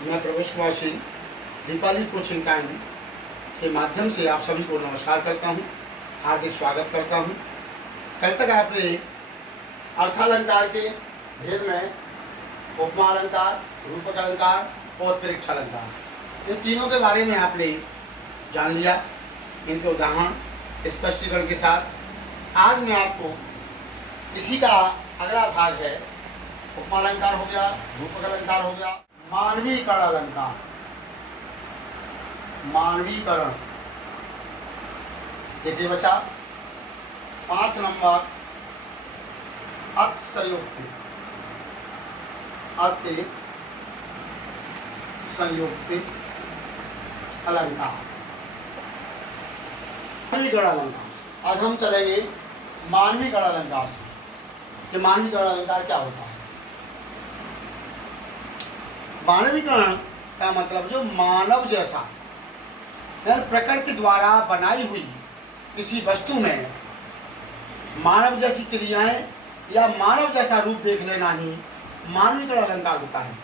मैं प्रवेश Kumar Singh Deepali coaching time के माध्यम से आप सभी को नमस्कार करता हूं, हार्दिक स्वागत करता हूं। कल तक आपने अर्थालंकार के भेद में उपमा अलंकार, रूपक अलंकार और परीक्षा अलंकार, इन तीनों के बारे में आपने जान लिया, इनके उदाहरण स्पष्टीकरण के साथ। आज मैं आपको इसी का अगला भाग है, उपमा अलंकार हो गया, रूपक अलंकार हो गया, मानवीकरण अलंकार। मानवीकरण देखिए बच्चा, 5 नंबर अतिशयोक्ति। अतिशयोक्ति अलंकार, मानवीकरण अलंकार। आज हम चलेंगे मानवीकरण अलंकार से कि मानवीकरण अलंकार क्या होता है। मानवीकरण का मतलब जो मानव जैसा, यानी प्रकृति द्वारा बनाई हुई किसी वस्तु में मानव जैसी क्रियाएं या मानव जैसा रूप देख लेना ही मानवीकरण अलंकार होता है।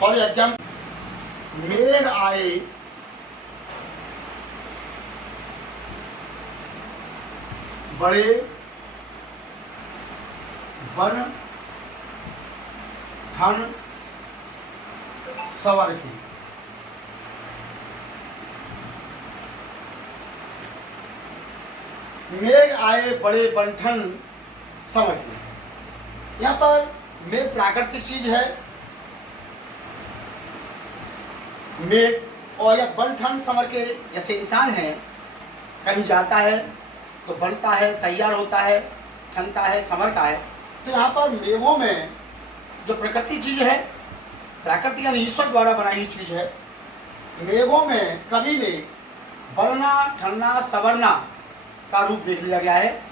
फॉर एग्जाम्पल, मेघ आए बड़े वन धन सवर की। मेघ आए बड़े बंठन संवर की। यहाँ पर मेघ प्राकृतिक चीज है, मेघ, और यह बंठन संवर के जैसे इंसान है, कहीं जाता है तो बनता है, तैयार होता है, ठनता है, संवरता है। तो यहाँ पर मेघों में जो प्रकृति चीज है, प्राकृतिक यानी ईश्वर द्वारा बनाई हुई चीज है, मेघों में कभी भी बढ़ना, ठनना, संवरना का रूप देख लिया गया है।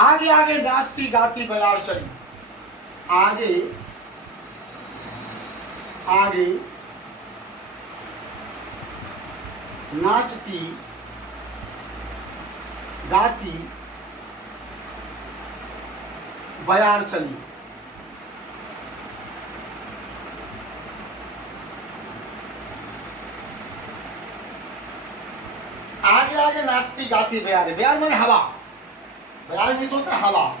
आगे आगे नाचती गाती बयार चली। आगे आगे नाचती गाती बयार चली। आगे आगे नाचती गाती बयार, बयार माने हवा, बयार मीन्स होता है हवा।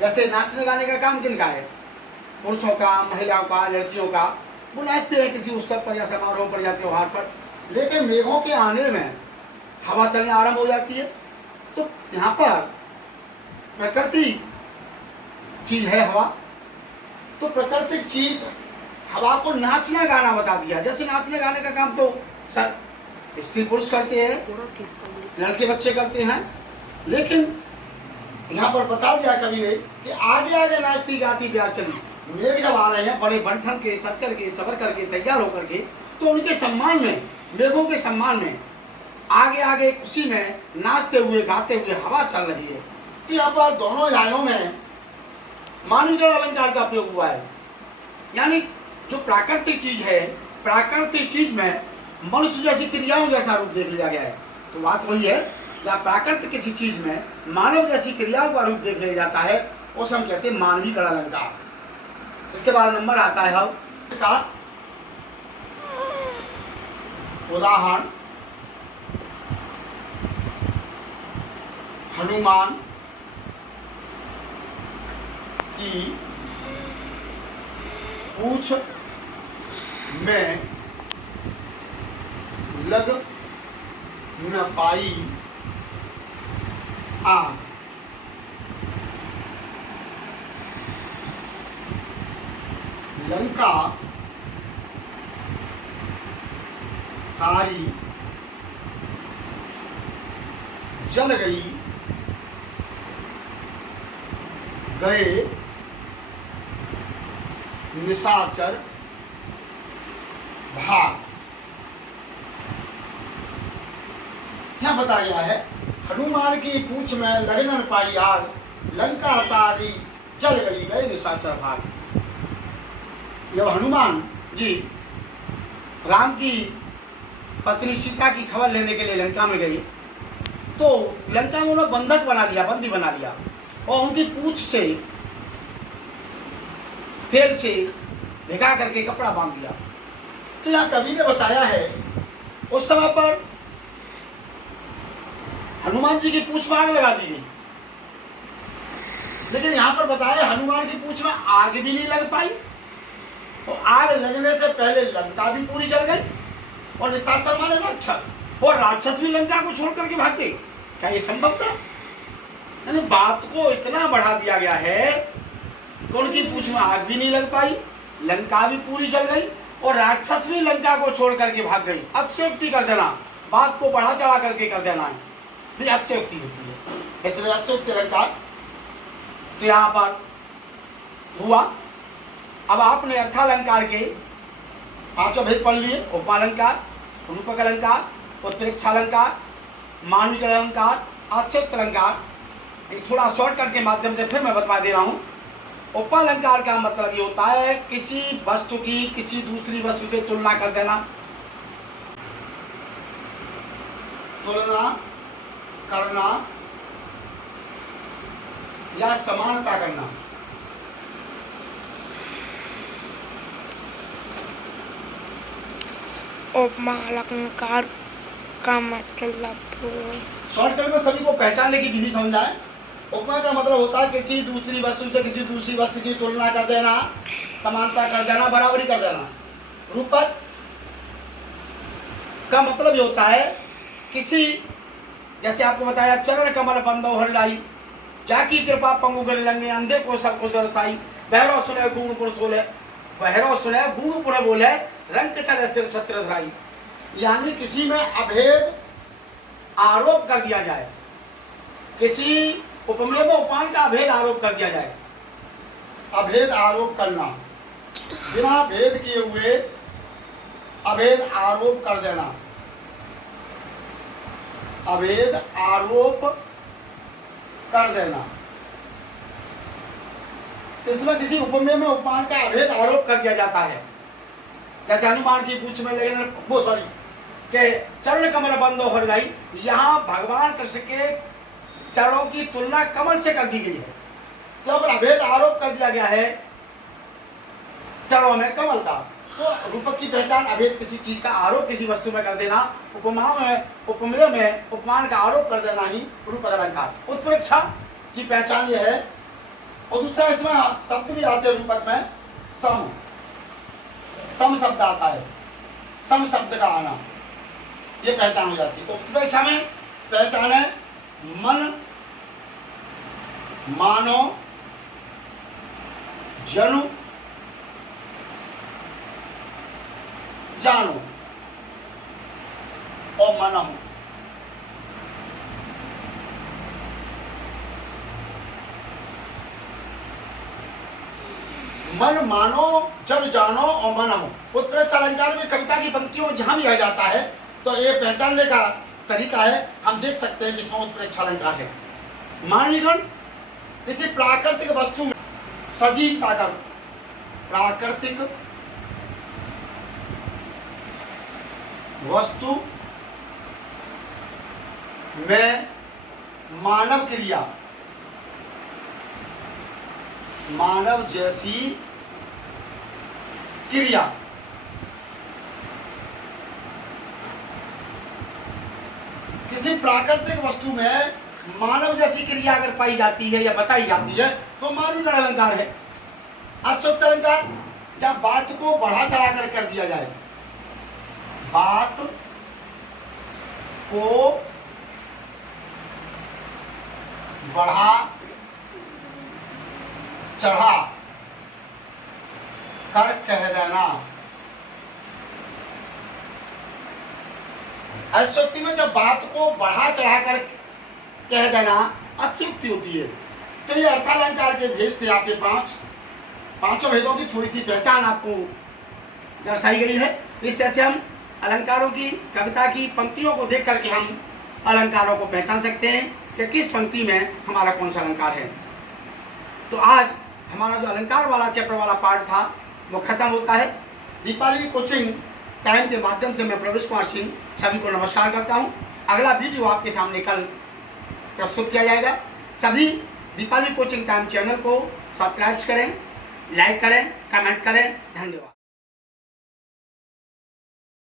जैसे नाचने गाने का काम किन का है? पुरुषों का, महिलाओं का, लड़कियों का। वो नाचते हैं किसी उत्सव पर या समारोह पर या त्योहार पर। लेकिन मेघों के आने में हवा चलना आरंभ हो जाती है। तो यहाँ पर प्रकृति चीज है हवा, तो प्राकृतिक चीज हवा को नाचना गाना बता दिया। जैसे नाचने गाने का काम तो स्त्री पुरुष करते हैं, लड़के बच्चे करते हैं, लेकिन यहाँ पर बता दिया कवि ने कि आगे आगे नाचती गाती प्यार चली। मेघ जब आ रहे हैं बड़े बंठन के, सज करके, सबर करके, तैयार होकर के, तो उनके सम्मान में, मेघों के सम्मान में आगे आगे खुशी में नाचते हुए गाते हुए हवा चल रही है। तो यहाँ पर दोनों लाइनों में मानवीकरण अलंकार का प्रयोग हुआ है। यानी जो प्राकृतिक चीज है, प्राकृतिक चीज में मनुष्य जैसी क्रियाओं जैसा रूप देख लिया गया है। तो बात वही है, जब प्राकृतिक किसी चीज में मानव जैसी क्रियाओं का रूप देख लिया जाता है, उसे हम कहते हैं मानवीकरण अलंकार। इसके बाद नंबर आता है अब इसका उदाहरण, हनुमान की पूंछ में लग न पाई आग। लंका सारी जल गई, गए निशाचर भाग। यहाँ बताया गया है, हनुमान की पूंछ में लग न पाई आग, लंका सारी जल गई, गए निशाचर भाग। जब हनुमान जी राम की पत्नी सीता की खबर लेने के लिए लंका में गई, तो लंका में उन्होंने बंधक बना लिया, बंदी बना लिया, और उनकी पूंछ से तेल से भिगा करके कपड़ा बांध दिया। तो यहाँ कवि ने बताया है उस समय पर हनुमान जी की पूंछ में आग लगा दी गई, लेकिन यहाँ पर बताया हनुमान की पूंछ में आग भी नहीं लग पाई और आग लगने से पहले लंका भी पूरी जल गई और निशाचर माने राक्षस, और राक्षस भी लंका को छोड़ करके भाग गए। क्या ये संभव था? यानी बात को इतना बढ़ा दिया गया है कि उनकी पूंछ में आग भी नहीं लग पाई, लंका भी पूरी जल गई और राक्षस भी लंका को छोड़ करके भाग गई। अतिशयोक्ति कर देना, बात को बढ़ा चढ़ा करके कर देना है, अतिशयोक्ति होती है, इसलिए अतिशयोक्ति अलंकार। तो यहाँ पर हुआ। अब आपने अर्थालंकार के पांचों भेद पढ़ लिए, उपालंकार, रूपक अलंकार, उत्प्रेक्षालंकार, मानविक अलंकार, अतिशयोक्त अलंकार। थोड़ा शॉर्टकट के माध्यम से फिर मैं बता दे रहा हूँ। उपालंकार का मतलब ये होता है किसी वस्तु की किसी दूसरी वस्तु से तुलना कर देना, तुलना करना या समानता करना। उपमा अलंकार का मतलब शॉर्टकट में सभी को पहचानने की विधि समझ आए। उपमा का मतलब होता है किसी दूसरी वस्तु से किसी दूसरी वस्तु की तुलना कर देना, समानता कर देना, बराबरी कर देना। रूपक का मतलब ये होता है किसी, जैसे आपको बताया, चरण कमल बंदो हरिलाई, जाकी कृपा पंगु गले लंगे, अंधे को सब को दरसाई, बहरो सुने गूंग पुर सोले, बहरो सुने गूंग पुर बोले, रंग चले सिर छत्र धराई। यानी किसी में अभेद आरोप कर दिया जाए, किसी उपमेय में उपान का अभेद आरोप कर दिया जाए। अभेद आरोप करना, बिना भेद किए हुए अभेद आरोप कर देना, अभेद आरोप कर देना। इसमें किसी उपमेय में उपमान का अभेद आरोप कर दिया जाता है। जैसे हनुमान की पूंछ में लगने वो सॉरी के चरण कमल बंदो हरिलाई, यहाँ भगवान कृष्ण के चरणों की तुलना कमल से कर दी गई है। तो अब अभेद आरोप कर दिया गया है चरणों में कमल का। तो रूपक की पहचान अभेद किसी चीज का आरोप किसी वस्तु में कर देना, उपमा में उपमेय में उपमान का आरोप कर देना ही रूपक अलंकार। उत्प्रेक्षा की पहचान यह है। और दूसरा इसमें शब्द भी आते हैं रूपक में, सम, सम शब्द आता है, सम शब्द का आना, ये पहचान हो जाती है। तो उत्प्रेक्षा में पहचान है मन, मानो, जनु, जानो और मनहु। मन, मानो, जन, जानो और मनहु। उत्प्रेक्षा अलंकार में कविता की पंक्तियों में जहां भी आ जाता है तो ये पहचानने का तरीका है। हम देख सकते हैं कि इसमें उत्प्रेक्षा अलंकार है। मानवीय गुण किसी प्राकृतिक वस्तु में सजीवता का, प्राकृतिक वस्तु में मानव क्रिया, मानव जैसी क्रिया, किसी प्राकृतिक वस्तु में मानव जैसी क्रिया अगर पाई जाती है या बताई जाती है तो मानवीय गुण अलंकार है। अतिशयोक्त अलंकार जब बात को बढ़ा चढ़ा कर दिया जाए, बात को बढ़ा चढ़ा कर कह देना। अतिशयोक्ति में जब बात को बढ़ा चढ़ा कर कह देना अतिशयोक्ति होती है। तो ये अर्थालंकार के भेद थे आपके पांचों भेदों की थोड़ी सी पहचान आपको दर्शाई गई है। इस तरह से हम अलंकारों की, कविता की पंक्तियों को देख करके हम अलंकारों को पहचान सकते हैं कि किस पंक्ति में हमारा कौन सा अलंकार है। तो आज हमारा जो अलंकार वाला चैप्टर वाला पार्ट था वो खत्म होता है। दीपाली कोचिंग टाइम के माध्यम से मैं प्रवेश कुमार सिंह सभी को नमस्कार करता हूँ। अगला वीडियो आपके सामने कल प्रस्तुत किया जाएगा। सभी दीपाली कोचिंग टाइम चैनल को सब्सक्राइब करें, लाइक करें कमेंट करें। धन्यवाद।